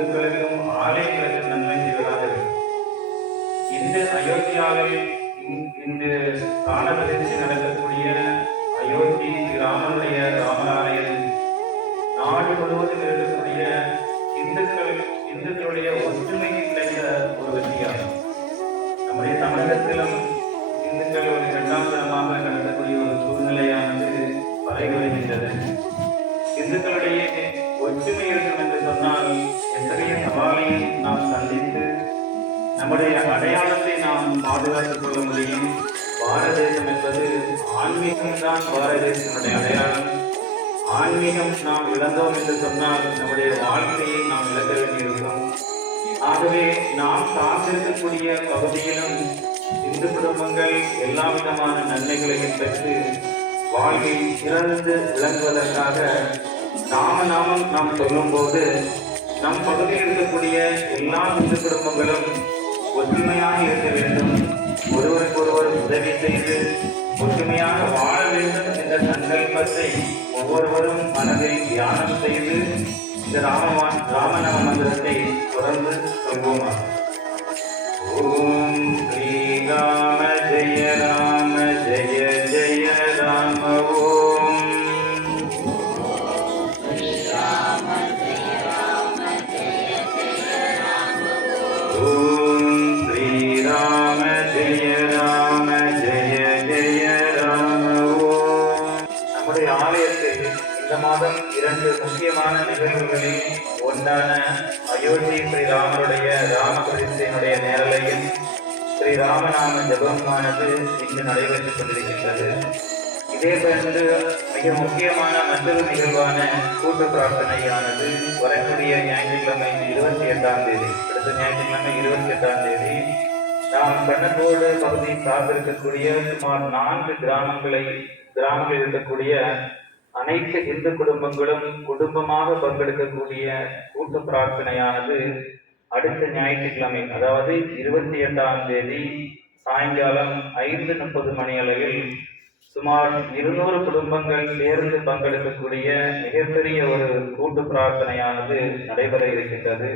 இந்துக்களுக்கும் ஆலயங்களுக்கும் நன்மை செய்வதாக இந்த அயோத்தியாவில் இந்- இந்த நடக்கக்கூடிய அயோத்தி ராமனுடைய ராமராலயம் நாடு முழுவதும் இருக்கக்கூடிய இந்துக்கள் இந்துக்களுடைய ஒற்றுமைக்கு கிடைத்த ஒரு வெற்றியாகும். நம்முடைய தமிழகத்திலும் இந்துக்கள் ஒரு இரண்டாம் தரமாக நடக்கக்கூடிய ஒரு சூழ்நிலையானது வரைந்து வருகின்றது. இந்துக்களுடைய எத்தகைய நாம் சந்தித்து நம்முடைய அடையாளத்தை நாம் பாதுகாத்துக் கொள்ள முடியும். பாரத தேசம் என்பது ஆன்மீகம் தான் பாரத தேசத்தினுடைய அடையாளம். ஆன்மீகம் நாம் இழந்தோம் என்று சொன்னால் நம்முடைய வாழ்க்கையை நாம் இழக்க வேண்டியிருக்கிறோம் ஆகவே நாம் சார்ந்திருக்கக்கூடிய பகுதியிலும் இந்து குடும்பங்கள் எல்லா விதமான நன்மைகளையும் பெற்று வாழ்வில் சிறந்து விளங்குவதற்காக நாம நாமம் நாம் சொல்லும்போது நம் பகுதியில் இருக்கக்கூடிய எல்லா இந்து குடும்பங்களும் ஒற்றுமையாக இருக்க வேண்டும். ஒருவருக்கொருவர் உதவி செய்து ஒற்றுமையாக வாழ வேண்டும் என்ற சங்கல்பத்தை ஒவ்வொருவரும் மனதில் தியானம் செய்து இந்த ராம ராமநாம மந்திரத்தை தொடர்ந்து சொல்வோமா ஓம் ஸ்ரீராம் முக்கியமான நிகழ்வுகளில் ஒன்றான அயோத்தி ஸ்ரீராமருடைய ராமகிருஷ்ணனுடைய நேரலையில் ஸ்ரீ ராமநாம ஜபமானது இங்கு நடைபெற்றுக் கொண்டிருக்கின்றது. இதே போன்று மிக முக்கியமான மற்றொரு நிகழ்வான கூட்டு பிரார்த்தனையானது வரக்கூடிய ஞாயிற்றுக்கிழமை இருபத்தி எட்டாம் தேதி அடுத்த ஞாயிற்றுக்கிழமை இருபத்தி எட்டாம் தேதி. நாம் கண்ணத்தோடு பகுதி சார்ந்திருக்கக்கூடிய சுமார் நான்கு கிராமங்களை கிராமங்களில் இருக்கக்கூடிய அனைத்து இந்து குடும்பங்களும் குடும்பமாக பங்கெடுக்கக்கூடிய கூட்டு பிரார்த்தனையானது அடுத்த ஞாயிற்றுக்கிழமை அதாவது இருபத்தி எட்டாம் தேதி சாயங்காலம் ஐந்து முப்பது மணி அளவில் சுமார் இருநூறு குடும்பங்கள் சேர்ந்து பங்கெடுக்கக்கூடிய மிகப்பெரிய ஒரு கூட்டு பிரார்த்தனையானது நடைபெற இருக்கின்றது.